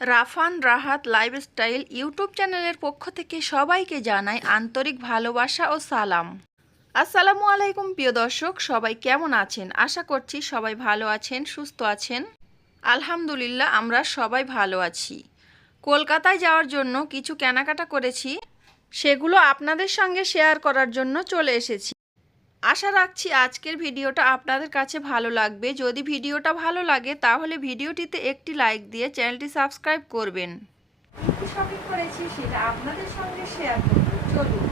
Rafan Rahat lifestyle YouTube চ্যানেলের পক্ষ থেকে সবাইকে জানাই আন্তরিক ভালোবাসা ও সালাম। আসসালামু আলাইকুম, প্রিয় দর্শক, সবাই কেমন আছেন? আশা করছি সবাই ভালো আছেন, সুস্থ আছেন। আলহামদুলিল্লাহ, আমরা সবাই ভালো আছি। কলকাতায় যাওয়ার জন্য কিছু কেনাকাটা করেছি, সেগুলো আপনাদের সঙ্গে শেয়ার করার জন্য চলে এসেছি। আশা রাখছি আজকের ভিডিওটা আপনাদের কাছে ভালো লাগবে। যদি ভিডিওটা ভালো লাগে, তাহলে ভিডিওটিতে একটি লাইক দিয়ে চ্যানেলটি সাবস্ক্রাইব করবেন। শপিং সেটা আপনাদের সঙ্গে শেয়ার চলুন।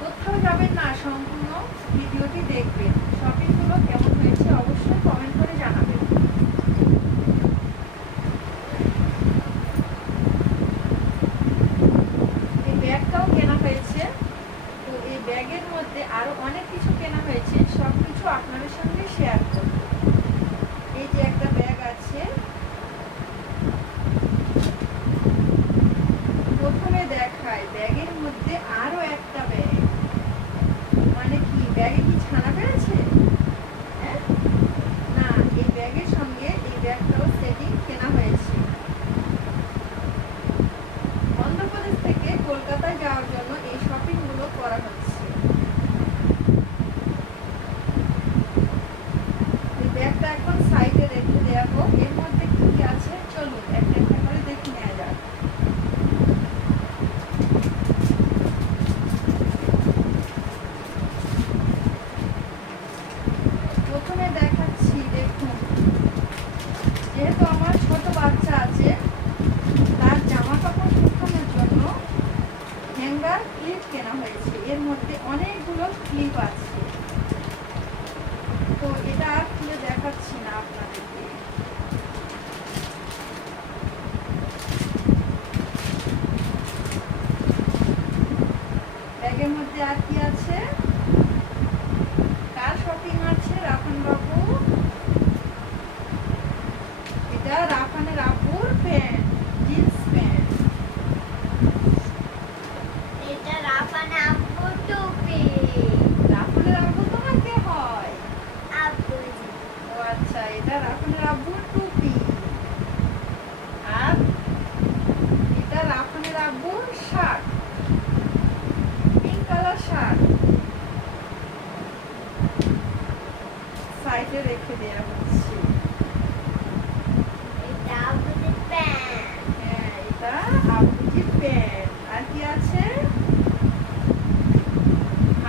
কোথাও যাবেন না, সম্পূর্ণ ভিডিওটি দেখবেন। শপিংগুলো কেমন হয়েছে অবশ্যই কমেন্ট করে জানাবেন এই ব্যাগটাও কেনা হয়েছে তো এই ব্যাগের আরও অনেক কিছু কেনা হয়েছে সব কিছু আপনাদের সঙ্গে শেয়ার করব। এই যে একটা ব্যাগ আছে। প্রথমে দেখায় ব্যাগের মধ্যে আরও একটা ব্যাগ মানে কি ব্যাগে কি ছানা পেয়েছে হ্যাঁ না এই ব্যাগের সঙ্গে এই ব্যাগটাও সেটিং কেনা হয়েছে অন্ধ্রপ্রদেশ থেকে কলকাতায় যাওয়ার জন্য এই শপিংগুলো করা হচ্ছে এই ব্যাগটা এখন সাইডে রেখে দেওয়া হোক এর মধ্যে কি কি আছে চলুন একটা একটা করে দেখে নেওয়া যাক প্রথমে দেখাচ্ছি দেখুন যেহেতু আমার ছোট বাচ্চা আছে তার জামা কাপড় শুকানোর জন্য হ্যাঙ্গার ক্লিপ কেনা হয়েছে। এর মধ্যে অনেকগুলো ক্লিপ আছে। তো এটা আর খুলে দেখাচ্ছি না আপনাদেরকে। ব্যাগের মধ্যে আর কি আছে কার শপিং আছে রাফান বাবু এটা রাফানের আপুর প্যান্ট জিন্স প্যান্ট এটা রাফানা আব্বু টুপি রাফানের আব্বু তোমার কে হয় আব্বু ও আচ্ছা এটা রাফানের আব্বুর টুপি আর এটা রাফানের আব্বুর শার্ট পিঙ্ক কালার শার্ট সাইডে প্যান্ট আর কি আছে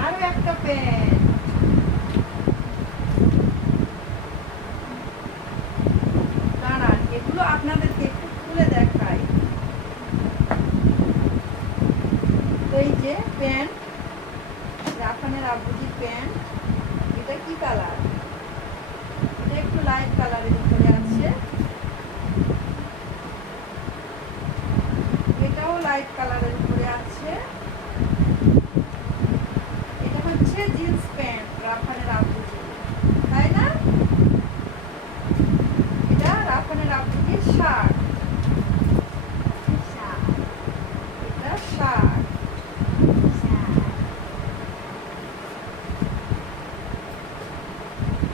আরও একটা প্যান্ট দাঁড়ান এগুলো আপনাদেরকে একটু দেখাই এই যে প্যান্ট রাফানের আব্বুজির প্যান্ট এটা কি কালার এটা একটু লাইট কালারের উপরে আছে। এটাও লাইট কালারের উপরে আছে। এটা হচ্ছে জিন্স প্যান্ট রাফানের আব্বুজি তাই না এটা রাফানের আব্বুজির শার্ট এটা শার্ট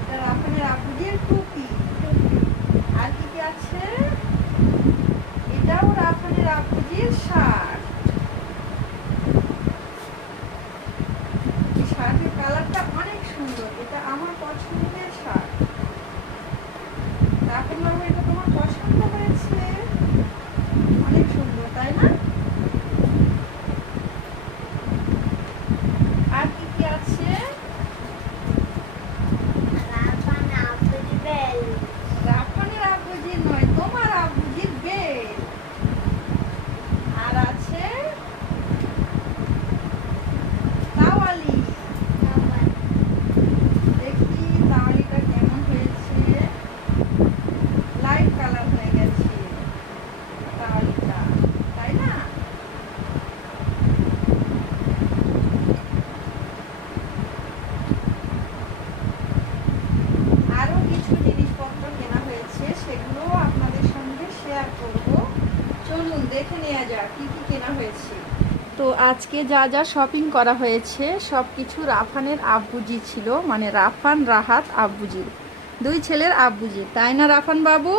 এটা রাফানের আব্বুজির টুপি আর কি কি আছে এটাও রাফানের আব্বুজির শার্ট এই শার্টের কালারটা অনেক সুন্দর এটা আমার পছন্দের শার্ট রাফান বাবু এটা তোমার পছন্দ হয়েছে অনেক সুন্দর তাই না আর কি কি আছে রাফানা আব্বুদের বেল্ট রাফানের আব্বুজির নয় তোমার আব্বুজির বেল আর আছে তাওয়ালি দেখি তাওয়ালিটা কেমন হয়েছে লাইট কালার হয়ে গেছে তাওয়ালিটা তাই না আরও কিছু জিনিসপত্র কেনা হয়েছে সেগুলো আপনাদের সঙ্গে শেয়ার করব চলুন দেখে নেওয়া যাক কি কি কেনা হয়েছে। তো আজকে যা যা শপিং করা হয়েছে সব কিছু রাফানের আব্বুজি ছিল মানে রাফান রাহাত আব্বুজি। দুই ছেলের আব্বুজি। তাই না রাফান বাবু?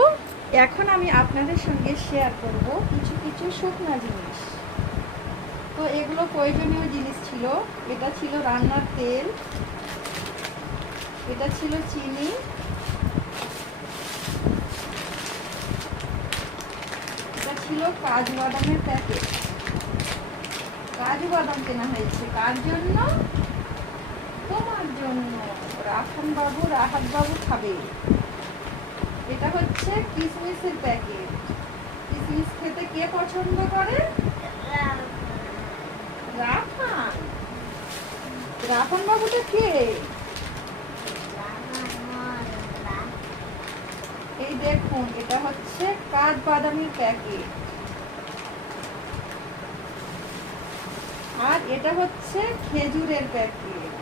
এখন আমি আপনাদের সঙ্গে শেয়ার করব কিছু কিছু শুকনা জিনিস। তো এগুলো প্রয়োজনীয় জিনিস ছিল। এটা ছিল রান্নার তেল। এটা ছিল চিনি। ছিল কাজু বাদামের প্যাকেট। কাজু বাদাম কেনা হয়েছে কার জন্য? তোমার জন্য। রাখান বাবু রাহাত বাবু খাবে। এটা হচ্ছে কিসমিসের প্যাকেট। কিসমিস খেতে কে পছন্দ করে? রাফান রাফান বাবুটা কে? দেখুন এটা হচ্ছে প্যাকেট। আর এটা হচ্ছে খেজুরের প্যাকেট।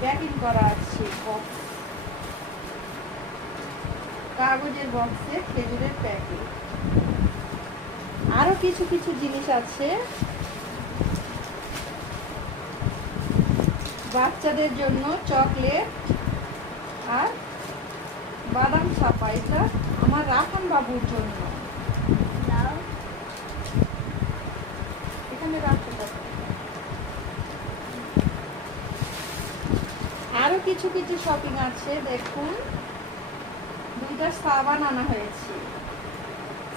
প্যাকিং করা আছে কাগজের বক্সে খেজুরের প্যাকেট। আরও কিছু কিছু জিনিস আছে। বাচ্চাদের জন্য চকলেট। আর বাদাম ছাপা এটা আমার রাখান বাবুর জন্য। এখানে রাখতে আরও কিছু কিছু শপিং আছে দেখুন। দুইটা সাবান আনা হয়েছে।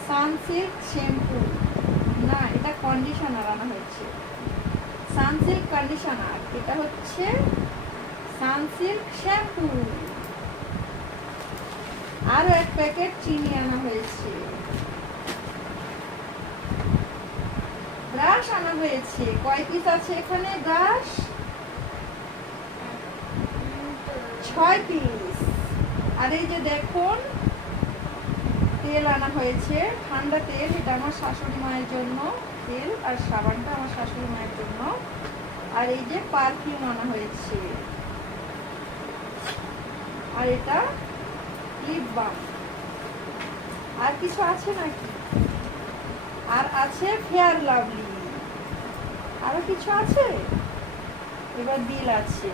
সানসিল্ক শ্যাম্পু না এটা কন্ডিশনার আনা হয়েছে। সানসিল্ক কন্ডিশনার এটা হচ্ছে সানসিল্ক শ্যাম্পু আরও এক প্যাকেট চিনি আনা হয়েছে। ব্রাশ আনা হয়েছে। কয় পিস আছে এখানে ব্রাশ? ছয় পিস আর এই যে দেখুন, তেল আনা হয়েছে। ঠান্ডা তেল, এটা আমার শাশুড়ি মায়ের জন্য। তেল আর সাবানটা আমার শাশুড়ি মায়ের জন্য। আর এই যে পারফিউম আনা হয়েছে। আর এটা লিপ আর কিছু আছে নাকি? আর আছে ফেয়ার লাভলি আরও কিছু আছে? এবার বিল আছে।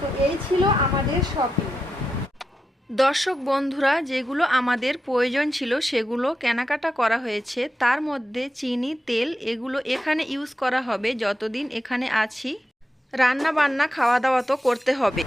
তো এই ছিল আমাদের শপিং দর্শক বন্ধুরা, যেগুলো আমাদের প্রয়োজন ছিল সেগুলো কেনাকাটা করা হয়েছে। তার মধ্যে চিনি, তেল এগুলো এখানে ইউজ করা হবে। যতদিন এখানে আছি রান্না বান্না খাওয়া দাওয়া তো করতে হবে।